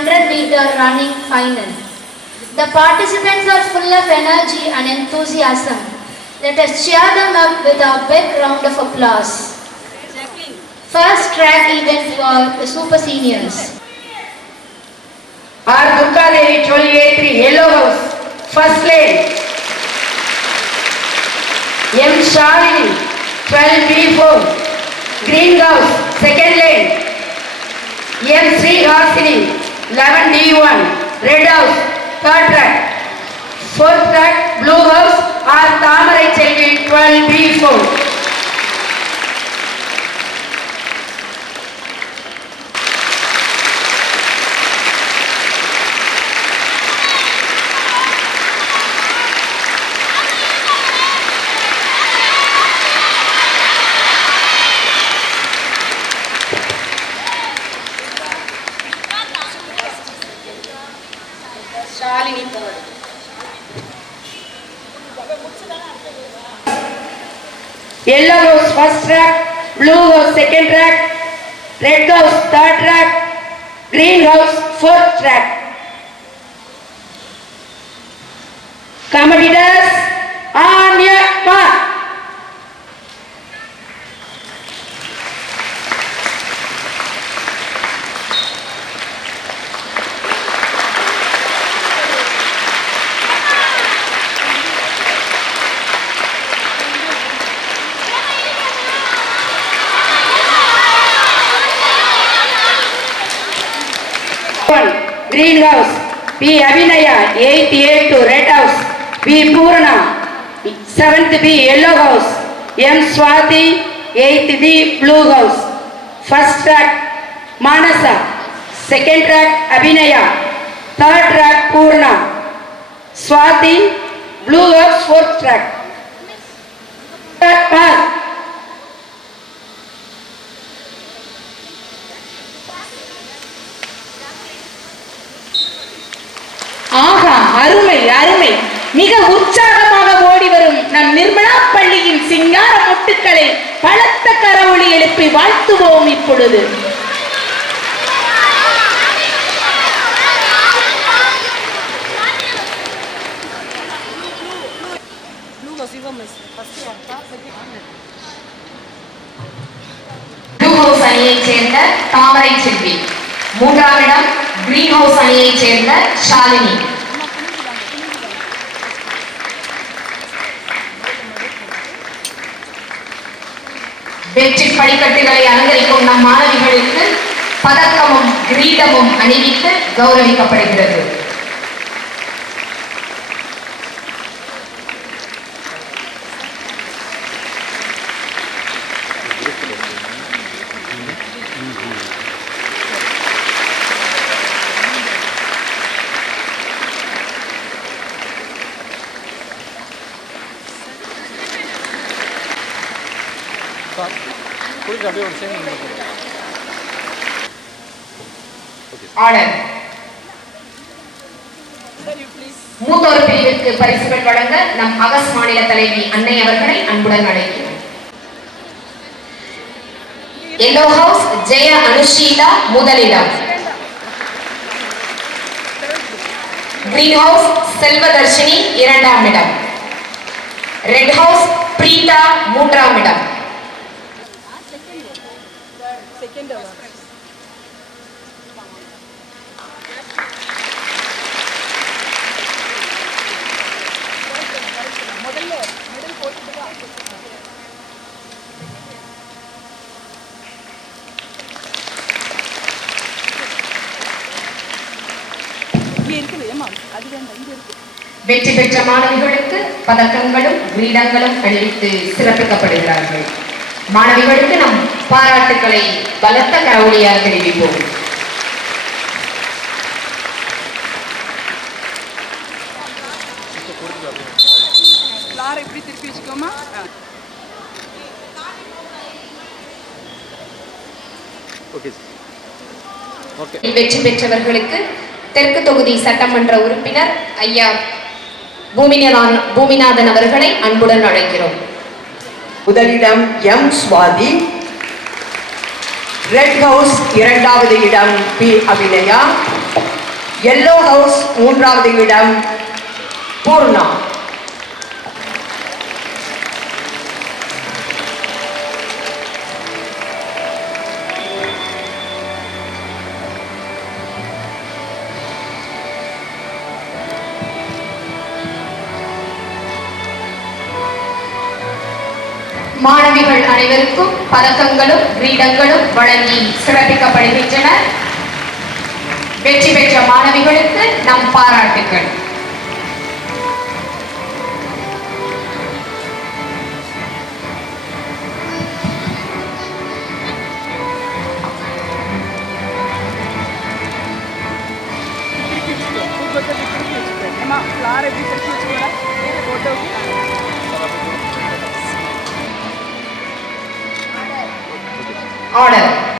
100-meter running final. The participants are full of energy and enthusiasm. Let us cheer them up with a big round of applause. First track event for the Super Seniors. R. Durga Devi 12A3 Yellow House, first lane. M. Shalini 12B4 Green House, second lane. M. Sri Hasini 11D1 Red House, third track. Fourth track Blue House R. Tamarai Chelvi 12B4. Yellow House first track, Blue House second track, Red House third track, Green House fourth track. Competitors on your mark. Green House, B. Abhinaya, 8th A to Red House, B. Purna, 7th B. Yellow House, M. Swati, 8th B. Blue House. First track Manasa, second track Abhinaya, third track Purna, Swati, Blue House, fourth track. ஆகா, அருமை அருமை. மிக உற்சாகமாக ஓடி வரும் நம் நிர்மலா பள்ளியின் சிங்கார முட்டுக்களை பலத்த கரவொலி எழுப்பி வாழ்த்துவோம். இப்பொழுது ப்ளூ ஹவுஸ் அணியைச் சேர்ந்த தாமரை செல்வி, மூன்றாம் இடம் கிரீன் ஹவுஸ் அணியைச் சேர்ந்த ஷாலினி. வெற்றி படிக்கட்டுகளை அலங்கரிக்கும் நம் மாணவிகளுக்கு பதக்கமும் கிரீடமும் அணிவித்து கௌரவிக்கப்படுகிறது. ஆர்டர். மூத்தோர் பிரிவிற்கு பரிசுகள் வழங்க நம் அகஸ் மாநில தலைவி அன்னை அவர்களை அன்புடன் அழைக்கிறோம். எல்லோ ஹவுஸ் ஜெய அனுஷீலா முதலிடம், கிரீன் ஹவுஸ் செல்வதர்ஷினி இரண்டாம் இடம், ரெட் ஹவுஸ் பிரீதா மூன்றாம் இடம். வெற்றி பெற்ற மாணவிகளுக்கு பதக்கங்களும் கிரீடங்களும் அணிவித்து சிறப்பிக்கப்படுகிறார்கள். மாணவிகளுக்கு நம் பாராட்டுக்களை பலத்த கரவொலியால் தெரிவிப்போம். வெற்றி பெற்றவர்களுக்கு தெற்கு தொகுதி சட்டமன்ற உறுப்பினர் ஐயா பூமிநாதன் அவர்களை அன்புடன் அழைக்கிறோம். முதலிடம் எம் ஸ்வாதி, ரெட் ஹவுஸ் இரண்டாவது இடம் பி அபிநயா, எல்லோ ஹவுஸ் மூன்றாவது இடம் பூர்ணா. மாணவிகள் அனைவருக்கும் பதக்கங்களும் கிரீடங்களும் வழங்கி சிறப்பிக்கப்படுகின்றன. வெற்றி பெற்ற மாணவிகளுக்கு நம் பாராட்டுக்கள். ஆர்டர்.